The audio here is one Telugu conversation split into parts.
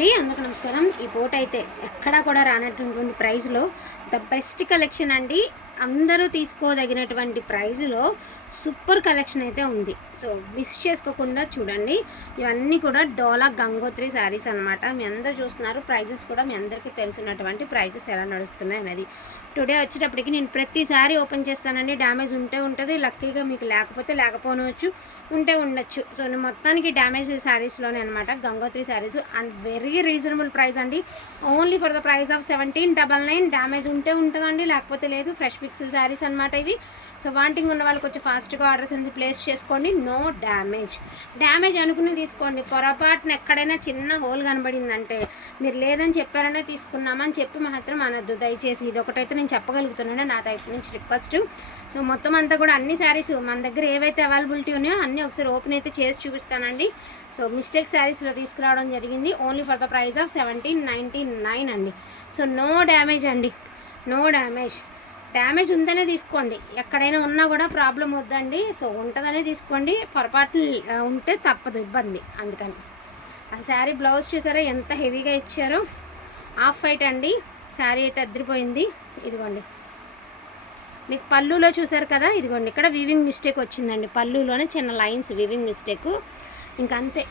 అండి అందరికీ నమస్కారం. ఈ బోట్ అయితే ఎక్కడా కూడా రానటువంటి ప్రైజ్లో ద బెస్ట్ కలెక్షన్ అండి. అందరూ తీసుకోదగినటువంటి ప్రైజ్లో సూపర్ కలెక్షన్ అయితే ఉంది. సో మిస్ చేసుకోకుండా చూడండి. ఇవన్నీ కూడా డోలా గంగోత్రి శారీస్ అన్నమాట. మీ అందరు చూస్తున్నారు. ప్రైజెస్ కూడా మీ అందరికీ తెలిసినటువంటి ప్రైజెస్ ఎలా నడుస్తున్నాయి అనేది. టుడే వచ్చేటప్పటికి నేను ప్రతిసారి ఓపెన్ చేస్తానండి. డ్యామేజ్ ఉంటే ఉంటుంది లక్కీగా మీకు లేకపోతే లేకపోవచ్చు ఉంటే ఉండొచ్చు. సో నేను మొత్తానికి డ్యామేజ్ శారీస్లోనే అనమాట Gangotri saris. And very reasonable price అండి. Only for the price of seventeen double nine. Damage ఉంటే ఉంటుందండి లేకపోతే లేదు. ఫ్రెష్ పిక్సెల్ శారీస్ అనమాట ఇవి. సో వాంటింగ్ ఉన్న వాళ్ళు కొంచెం ఫాస్ట్గా ఆర్డర్స్ అనేది ప్లేస్ చేసుకోండి. No damage. డ్యామేజ్ అనుకుని తీసుకోండి. పొరపాటున ఎక్కడైనా చిన్న హోల్ కనబడిందంటే మీరు లేదని చెప్పారనే తీసుకున్నామని చెప్పి మాత్రం అనొద్దు. దయచేసి ఇది ఒకటైతే నేను చెప్పగలుగుతున్నాను నా తరపు నుంచి రిక్వెస్ట్ సో మొత్తం అంతా కూడా అన్ని శారీస్ మన దగ్గర ఏవైతే అవైలబిలిటీ ఉన్నాయో అన్నీ ఒకసారి ఓపెన్ అయితే చేసి చూపిస్తానండి. సో మిస్టేక్ శారీస్లో తీసుకురావడం జరిగింది. Only for the price of seventeen ninety nine అండి. సో నో డ్యామేజ్ అండి. నో డ్యామేజ్ డ్యామేజ్ ఉందనే తీసుకోండి. ఎక్కడైనా ఉన్నా కూడా ప్రాబ్లం వద్దండి. సో ఉంటుందనే తీసుకోండి. పొరపాట్లు ఉంటే తప్పదు ఇబ్బంది. అందుకని. ఆ శారీ బ్లౌజ్ చూసారా ఎంత హెవీగా ఇచ్చారో? హాఫ్ వైట్ అండి. శారీ అయితే అద్దరిపోయింది. ఇదిగోండి. మీకు పళ్ళులో చూసారు కదా? ఇదిగోండి. ఇక్కడ వీవింగ్ మిస్టేక్ వచ్చిందండి. పళ్ళులోనే చిన్న లైన్స్ వీవింగ్ మిస్టేక్ ఇంకా అంతే.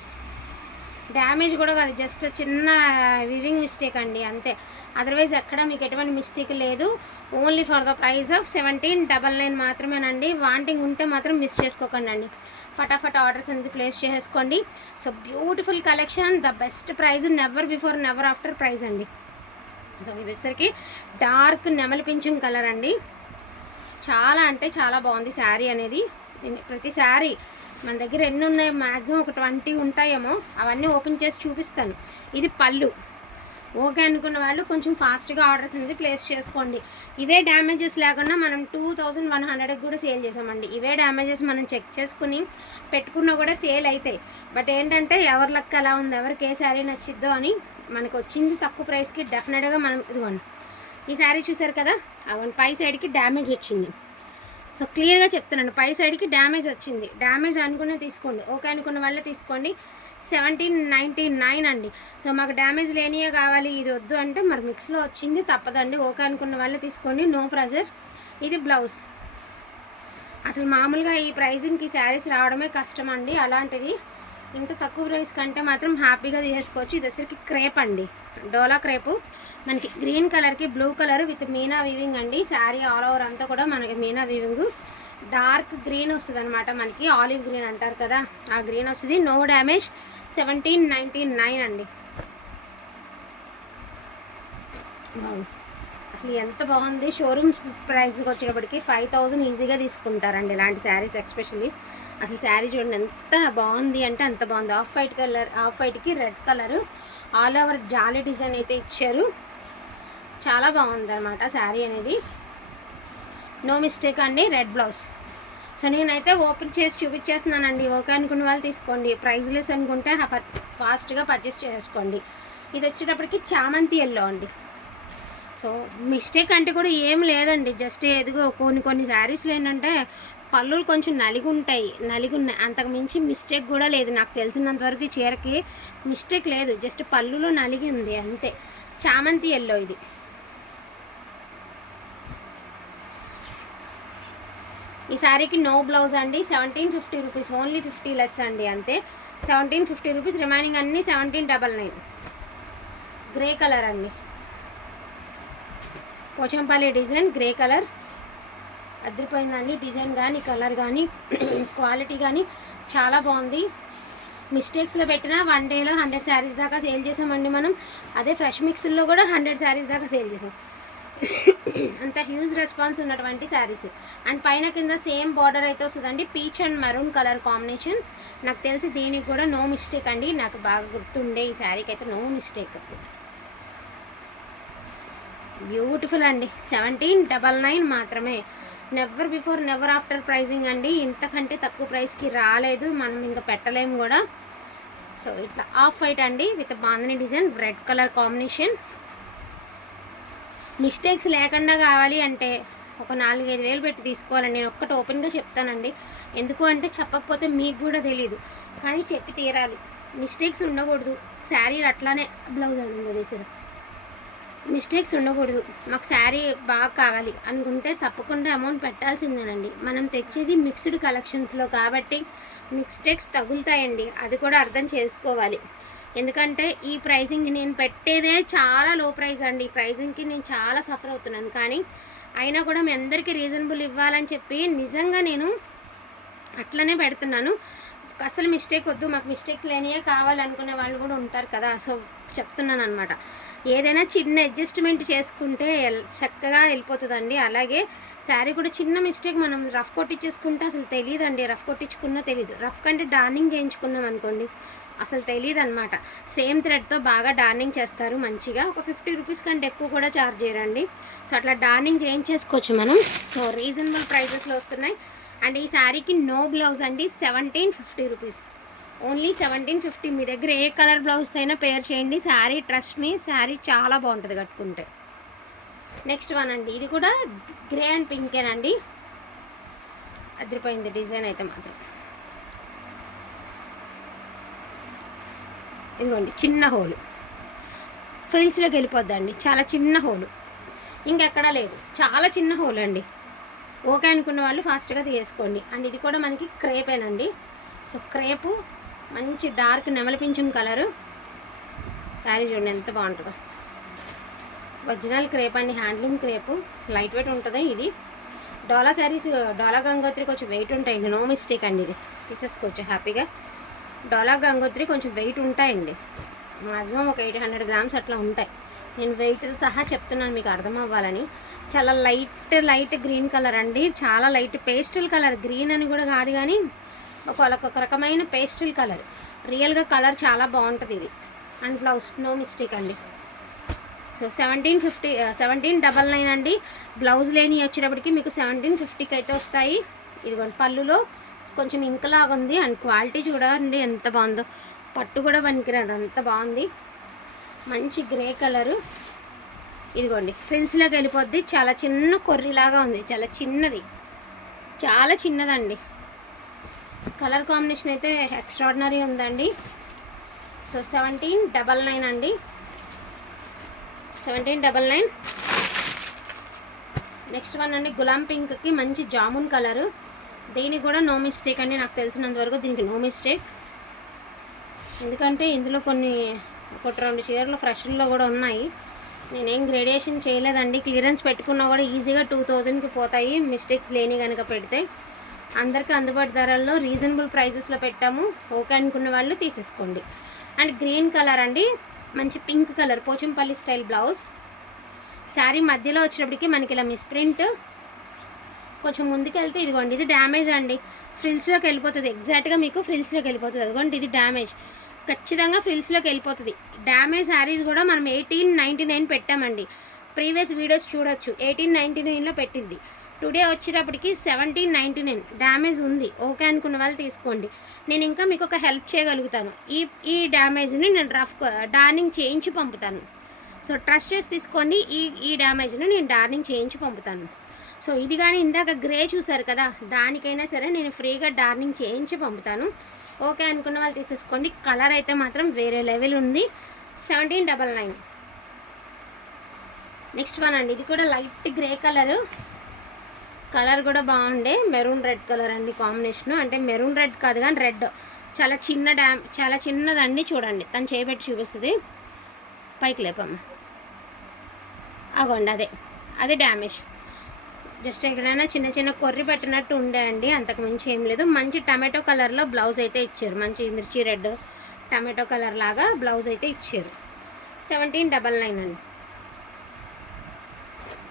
డ్యామేజ్ కూడా కాదు. జస్ట్ చిన్న వివింగ్ మిస్టేక్ అండి. అంతే. అదర్వైజ్ ఎక్కడ మీకు ఎటువంటి మిస్టేక్ లేదు. Only for the price of seventeen double nine మాత్రమేనండి. వాంటింగ్ ఉంటే మాత్రం మిస్ చేసుకోకండి అండి. ఫటాఫట్ ఆర్డర్స్ అనేది ప్లేస్ చేసుకోండి so beautiful collection the best price never before never after price అండి. సో ఇది వచ్చేసరికి డార్క్ నెమలి పింఛం కలర్ అండి. చాలా అంటే చాలా బాగుంది శారీ అనేది. ప్రతి శారీ మన దగ్గర ఎన్ని ఉన్నాయి? మ్యాక్సిమం ఒక ట్వంటీ ఉంటాయేమో. అవన్నీ ఓపెన్ చేసి చూపిస్తాను. ఇది పళ్ళు. ఓకే అనుకున్న వాళ్ళు కొంచెం ఫాస్ట్గా ఆర్డర్స్ అనేది ప్లేస్ చేసుకోండి. ఇవే డ్యామేజెస్ లేకుండా మనం టూ థౌజండ్ వన్ హండ్రెడ్కి కూడా సేల్ చేసామండి. ఇవే డ్యామేజెస్ మనం చెక్ చేసుకుని పెట్టుకున్నా కూడా సేల్ అవుతాయి బట్ ఏంటంటే ఎవరి లెక్క ఎలా ఉంది? ఎవరికి ఏ శారీ నచ్చిద్దో అని మనకు వచ్చింది తక్కువ ప్రైస్కి డెఫినెట్గా మనం ఇదిగోండి. ఈ శారీ చూసారు కదా? అగోండి పై సైడ్కి డ్యామేజ్ వచ్చింది. సో క్లియర్గా చెప్తున్నాను పై సైడ్కి డ్యామేజ్ వచ్చింది. డ్యామేజ్ అనుకునే తీసుకోండి. ఓకే అనుకున్న వాళ్ళే తీసుకోండి. సెవెంటీన్ నైంటీ నైన్ అండి. సో మాకు డ్యామేజ్ లేనియే కావాలి ఇది వద్దు అంటే మరి మిక్స్లో వచ్చింది తప్పదండి. ఓకే అనుకున్న వాళ్ళే తీసుకోండి నో ప్రెజర్. ఇది బ్లౌజ్. అసలు మామూలుగా ఈ ప్రైజింగ్కి శారీస్ రావడమే కష్టం అండి అలాంటిది. ఇంత తక్కువ ప్రైస్ కంటే మాత్రం హ్యాపీగా తీసేసుకోవచ్చు. ఇది వచ్చరికి క్రేప్ అండి. డోలా క్రేపు. మనకి గ్రీన్ కలర్కి blue colour with meena weaving అండి. శారీ ఆల్ ఓవర్ అంతా కూడా మనకి మీనా వీవింగ్. డార్క్ గ్రీన్ వస్తుంది అనమాట మనకి. ఆలివ్ గ్రీన్ అంటారు కదా ఆ గ్రీన్ వస్తుంది. No damage seventeen ninety nine అండి. అసలు ఎంత బాగుంది. షోరూమ్ ప్రైస్కి వచ్చేటప్పటికి ఫైవ్ థౌజండ్ ఈజీగా తీసుకుంటారండి ఇలాంటి శారీస్ ఎక్స్పెషల్లీ. అసలు శారీ చూడండి ఎంత బాగుంది అంటే అంత బాగుంది. Off white colour off వైట్కి red colour all over jali design అయితే ఇచ్చారు. చాలా బాగుంది అనమాట శారీ అనేది. నో మిస్టేక్ అండి రెడ్ బ్లౌజ్ సో నేనైతే ఓపెన్ చేసి చూపించేస్తున్నానండి. ఓకే అనుకున్న వాళ్ళు తీసుకోండి. ప్రైజ్లెస్ అనుకుంటే ఫాస్ట్గా పర్చేస్ చేసుకోండి. ఇది వచ్చేటప్పటికి చామంతి ఎల్లో అండి. సో మిస్టేక్ అంటే కూడా ఏం లేదండి. జస్ట్ ఎదుగో కొన్ని కొన్ని శారీస్లో ఏంటంటే పళ్ళులు కొంచెం నలిగి ఉంటాయి నలిగి ఉన్నాయి అంతకు మించి మిస్టేక్ కూడా లేదు. నాకు తెలిసినంత వరకు చీరకి మిస్టేక్ లేదు. జస్ట్ పళ్ళులో నలిగి ఉంది అంతే. చామంతి ఎల్లో ఇది. ఈ శారీకి నో బ్లౌజ్ అండి. Seventeen fifty rupees only fifty less అండి అంతే. సెవెంటీన్ ఫిఫ్టీ రూపీస్ రిమైనింగ్ అన్నీ seventeen double nine grey colour అండి. పోచంపల్లి డిజైన్ గ్రే కలర్ అదిరిపోయిందండి డిజైన్ కానీ కలర్ కానీ క్వాలిటీ కానీ చాలా బాగుంది. మిస్టేక్స్లో పెట్టిన వన్ డేలో హండ్రెడ్ శారీస్ దాకా సేల్ చేసామండి మనం. అదే ఫ్రెష్ మిక్స్లో కూడా హండ్రెడ్ శారీస్ దాకా సేల్ చేసాం. అంత హ్యూజ్ రెస్పాన్స్ ఉన్నటువంటి శారీస్. అండ్ పైన కింద సేమ్ బార్డర్ అయితే వస్తుందండి. Peach and maroon colour combination నాకు తెలిసి దీనికి కూడా నో మిస్టేక్ అండి. నాకు బాగా గుర్తుండే ఈ శారీకి అయితే నో మిస్టేక్ బ్యూటిఫుల్ అండి. సెవెంటీన్ డబల్ నైన్ మాత్రమే. Never before never after pricing అండి. ఇంతకంటే తక్కువ ప్రైస్కి రాలేదు. మనం ఇంకా పెట్టలేము కూడా. సో ఇట్లా ఆఫ్ వైట్ అండి. With bandhani design red colour combination mistakes లేకుండా కావాలి అంటే ఒక నాలుగైదు వేలు పెట్టి తీసుకోవాలండి. నేను ఒక్కటి ఓపెన్గా చెప్తానండి. ఎందుకు అంటే చెప్పకపోతే మీకు కూడా తెలియదు కానీ చెప్పి తీరాలి. మిస్టేక్స్ ఉండకూడదు. శారీ అట్లానే బ్లౌజ్ అడిగింది తీసారు మిస్టేక్స్ ఉండకూడదు. మాకు శారీ బాగా కావాలి. అనుకుంటే తప్పకుండా అమౌంట్ పెట్టాల్సిందేనండి. మనం తెచ్చేది మిక్స్డ్ కలెక్షన్స్లో కాబట్టి మిస్టేక్స్ తగులుతాయండి. అది కూడా అర్థం చేసుకోవాలి. ఎందుకంటే ఈ ప్రైజింగ్ నేను పెట్టేదే చాలా లో ప్రైస్ అండి. ఈ ప్రైజింగ్కి నేను చాలా సఫర్ అవుతున్నాను. కానీ అయినా కూడా మీ అందరికీ రీజనబుల్ ఇవ్వాలని చెప్పి నిజంగా నేను అట్లనే పెడుతున్నాను. అసలు మిస్టేక్ వద్దు. మాకు మిస్టేక్ లేనియే కావాలనుకునే వాళ్ళు కూడా ఉంటారు కదా. సో చెప్తున్నాను అనమాట ఏదైనా చిన్న అడ్జస్ట్మెంట్ చేసుకుంటే చక్కగా వెళ్ళిపోతుందండి. అలాగే శారీ కూడా చిన్న మిస్టేక్ మనం రఫ్ కొట్టించేసుకుంటే అసలు తెలియదండి. రఫ్ కొట్టించుకున్నా తెలియదు రఫ్ కంటే డార్నింగ్ చేయించుకున్నాం అనుకోండి అసలు తెలియదు అనమాట సేమ్ థ్రెడ్తో బాగా డార్నింగ్ చేస్తారు మంచిగా. ఒక ఫిఫ్టీ రూపీస్ కంటే ఎక్కువ కూడా ఛార్జ్ చేయరండి. సో అట్లా డార్నింగ్ చేయించేసుకోవచ్చు మనం. సో రీజనబుల్ ప్రైజెస్లో వస్తున్నాయి. అండ్ ఈ శారీకి నో బ్లౌజ్ అండి seventeen fifty rupees. Only seventeen fifty. మీ దగ్గర ఏ కలర్ బ్లౌజ్ అయినా పేర్ చేయండి. శారీ ట్రస్ట్ మీ శారీ చాలా బాగుంటుంది కట్టుకుంటే. నెక్స్ట్ వన్ అండి. ఇది కూడా గ్రే అండ్ పింకేనండి అదిరిపోయింది డిజైన్ అయితే మాత్రం. ఇదిగోండి చిన్న హోలు. ఫ్రిల్స్లోకి వెళ్ళిపోద్దండి. చాలా చిన్న హోలు. ఇంకెక్కడా లేదు. చాలా చిన్న హోల్ అండి. ఓకే అనుకున్న వాళ్ళు ఫాస్ట్గా తీసుకోండి అండ్ ఇది కూడా మనకి క్రేపేనండి. సో క్రేపు మంచి డార్క్ నెమలిపించం కలరు. శారీ చూడండి ఎంత బాగుంటుందో. ఒరిజినల్ క్రేప్ అండి హ్యాండ్లూమ్ క్రేపు. లైట్ వెయిట్ ఉంటుంది ఇది. డోలా శారీస్ డోలా గంగోత్రి కొంచెం వెయిట్ ఉంటాయండి. నో మిస్టేక్ అండి ఇది. తీసేసుకోవచ్చు హ్యాపీగా. డోలా గంగోత్రి కొంచెం వెయిట్ ఉంటాయండి. మాక్సిమం ఒక ఎయిట్ హండ్రెడ్ గ్రామ్స్ అట్లా ఉంటాయి. నేను వెయిట్ సహా చెప్తున్నాను మీకు అర్థం అవ్వాలని. చాలా లైట్ లైట్ గ్రీన్ కలర్ అండి. చాలా లైట్ పేస్టల్ కలర్. గ్రీన్ అని కూడా కాదు కానీ ఒక ఒక రకమైన పేస్టల్ కలర్. రియల్గా కలర్ చాలా బాగుంటుంది ఇది. అండ్ బ్లౌజ్ నో మిస్టేక్ అండి. So seventeen fifty seventeen double nine అండి. బ్లౌజ్ లేని వచ్చేటప్పటికి మీకు సెవెంటీన్ ఫిఫ్టీకి అయితే వస్తాయి. ఇదిగోండి పళ్ళులో కొంచెం ఇంకలాగా ఉంది అండ్ క్వాలిటీ చూడండి ఎంత బాగుందో. పట్టు కూడా పనికిరాదు అంత బాగుంది. మంచి గ్రే కలరు. ఇదిగోండి ఫ్రిల్స్లోకి వెళ్ళిపోద్ది. చాలా చిన్న కొర్రిలాగా ఉంది. చాలా చిన్నది. చాలా చిన్నదండి. కలర్ కాంబినేషన్ అయితే ఎక్స్ట్రాడినరీ ఉందండి. సో సెవెంటీన్ డబల్ నైన్ అండి. Seventeen double nine. Next one అండి గులాం పింక్కి మంచి జామున్ కలరు. దీనికి కూడా నో మిస్టేక్ అండి నాకు తెలిసినంత వరకు దీనికి నో మిస్టేక్. ఎందుకంటే ఇందులో కొన్ని ఒకటి రెండు చీరలు ఫ్రెష్లో కూడా ఉన్నాయి. నేనేం గ్రేడియేషన్ చేయలేదండి. క్లియరెన్స్ పెట్టుకున్నా కూడా ఈజీగా టూ థౌజండ్కి పోతాయి. మిస్టేక్స్ లేని కనుక పెడితే. అందరికీ అందుబాటు ధరల్లో రీజనబుల్ ప్రైజెస్లో పెట్టాము. ఓకే అనుకున్న వాళ్ళు తీసేసుకోండి. అండ్ గ్రీన్ కలర్ అండి. మంచి pink colour Pochampally style blouse. Sari మధ్యలో వచ్చినప్పటికి మనకి ఇలా మిస్ప్రింట్ కొంచెం ముందుకెళ్తే ఇదిగోండి ఇది డ్యామేజ్ అండి. ఫ్రిల్స్లోకి వెళ్ళిపోతుంది. ఎగ్జాక్ట్గా మీకు ఫ్రిల్స్లోకి వెళ్ళిపోతుంది. అదిగోండి ఇది డ్యామేజ్ ఖచ్చితంగా ఫ్రిల్స్లోకి వెళ్ళిపోతుంది. డ్యామేజ్ శారీస్ కూడా మనం ఎయిటీన్ నైంటీ నైన్ పెట్టామండి. ప్రీవియస్ వీడియోస్ చూడొచ్చు. ఎయిటీన్ నైంటీ నైన్లో పెట్టింది. టుడే వచ్చేటప్పటికి సెవెంటీన్ నైంటీ నైన్. డ్యామేజ్ ఉంది. ఓకే అనుకున్న వాళ్ళు తీసుకోండి. నేను ఇంకా మీకు ఒక హెల్ప్ చేయగలుగుతాను. ఈ ఈ డ్యామేజ్ని నేను రఫ్ డార్నింగ్ చేయించి పంపుతాను. సో ట్రస్ట్ చేసి తీసుకోండి. ఈ ఈ డ్యామేజ్ని నేను డార్నింగ్ చేయించి పంపుతాను. సో ఇది కానీ ఇందాక గ్రే చూసారు కదా? దానికైనా సరే నేను ఫ్రీగా డార్నింగ్ చేయించి పంపుతాను. ఓకే అనుకున్న వాళ్ళు తీసేసుకోండి. కలర్ అయితే మాత్రం వేరే లెవెల్ ఉంది. Seventeen double nine. Next one అండి. ఇది కూడా లైట్ గ్రే కలరు. కలర్ కూడా బాగుండే. మెరూన్ రెడ్ కలర్ అండి కాంబినేషన్. అంటే మెరూన్ రెడ్ కాదు కానీ రెడ్. చాలా చిన్న డ్యామ్ చాలా చిన్నదండి చూడండి. తను చేపెట్టి చూపిస్తుంది. పైకి లేపమ్మ. అగోండి అదే. అదే డ్యామేజ్. జస్ట్ ఎక్కడైనా చిన్న చిన్న కొర్రి పెట్టినట్టు ఉండే అండి. అంతకు మించి ఏం లేదు. మంచి టమాటో కలర్లో బ్లౌజ్ అయితే ఇచ్చారు. మంచి మిర్చి రెడ్ టమాటో కలర్ లాగా బ్లౌజ్ అయితే ఇచ్చారు. సెవెంటీన్ డబల్ నైన్ అండి.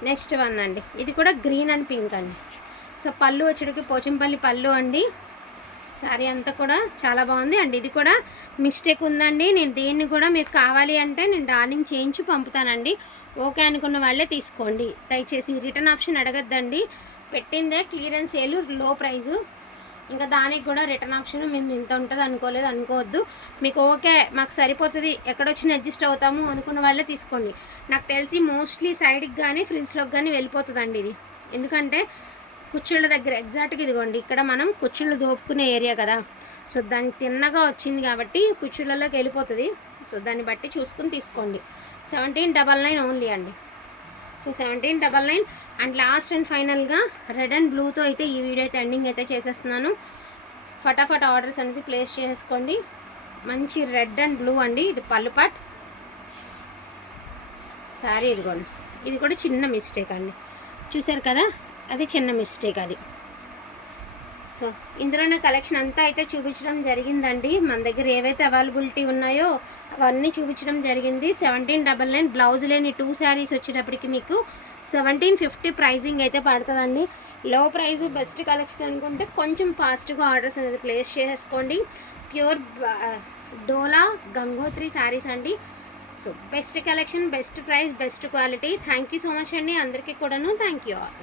నెక్స్ట్ వన్ అండి. ఇది కూడా గ్రీన్ అండ్ పింక్ అండి. సో పళ్ళు వచ్చేటికి పోచంపల్లి పళ్ళు అండి. శారీ అంతా కూడా చాలా బాగుంది. అండ్ ఇది కూడా మిస్టేక్ ఉందండి. నేను దీన్ని కూడా మీరు కావాలి అంటే నేను డార్నింగ్ చేయించి పంపుతానండి. ఓకే అనుకున్న వాళ్ళే తీసుకోండి. దయచేసి రిటర్న్ ఆప్షన్ అడగద్దండి. పెట్టిందే క్లియరెన్స్ సేల్లో ప్రైజు. ఇంకా దానికి కూడా రిటర్న్ ఆప్షన్ మేము ఇంత ఉంటుంది అనుకోలేదు అనుకోవద్దు. మీకు ఓకే మాకు సరిపోతుంది. ఎక్కడొచ్చిన అడ్జస్ట్ అవుతాము అనుకున్న వాళ్ళే తీసుకోండి. నాకు తెలిసి మోస్ట్లీ సైడ్కి కానీ ఫ్రిల్స్లోకి కానీ వెళ్ళిపోతుందండి ఇది. ఎందుకంటే కుచ్చుళ్ళ దగ్గర ఎగ్జాక్ట్గా ఇదిగోండి ఇక్కడ మనం కుచ్చుళ్ళు దోపుకునే ఏరియా కదా. సో దానికి తిన్నగా వచ్చింది కాబట్టి కుచ్చుళ్ళలోకి వెళ్ళిపోతుంది. సో దాన్ని బట్టి చూసుకుని తీసుకోండి. సెవెంటీన్ డబల్ నైన్ ఓన్లీ అండి. So seventeen double nine and last and ఫైనల్గా రెడ్ అండ్ బ్లూతో అయితే ఈ వీడియో అయితే ఎండింగ్ అయితే చేసేస్తున్నాను. ఫటాఫట్ ఆర్డర్స్ అనేది ప్లేస్ చేసుకోండి. మంచి రెడ్ అండ్ బ్లూ అండి ఇది పళ్ళు పాట్. సారీ ఇదిగోండి. ఇది కూడా చిన్న మిస్టేక్ అండి. చూసారు కదా? అది చిన్న మిస్టేక్ అది. సో ఇందులోనే కలెక్షన్ అంతా అయితే చూపించడం జరిగిందండి. మన దగ్గర ఏవైతే అవైలబిలిటీ ఉన్నాయో అవన్నీ చూపించడం జరిగింది. సెవెంటీన్ డబల్ నైన్ బ్లౌజ్ లేని టూ శారీస్ వచ్చేటప్పటికి మీకు సెవెంటీన్ ఫిఫ్టీ ప్రైజింగ్ అయితే పడుతుందండి. లో ప్రైజ్ బెస్ట్ కలెక్షన్ అనుకుంటే కొంచెం ఫాస్ట్గా ఆర్డర్స్ అనేది ప్లేస్ చేసుకోండి. ప్యూర్ డోలా గంగోత్రి శారీస్ అండి. So best collection best price best quality thank you so much అండి. అందరికీ కూడాను థ్యాంక్ యూ ఆల్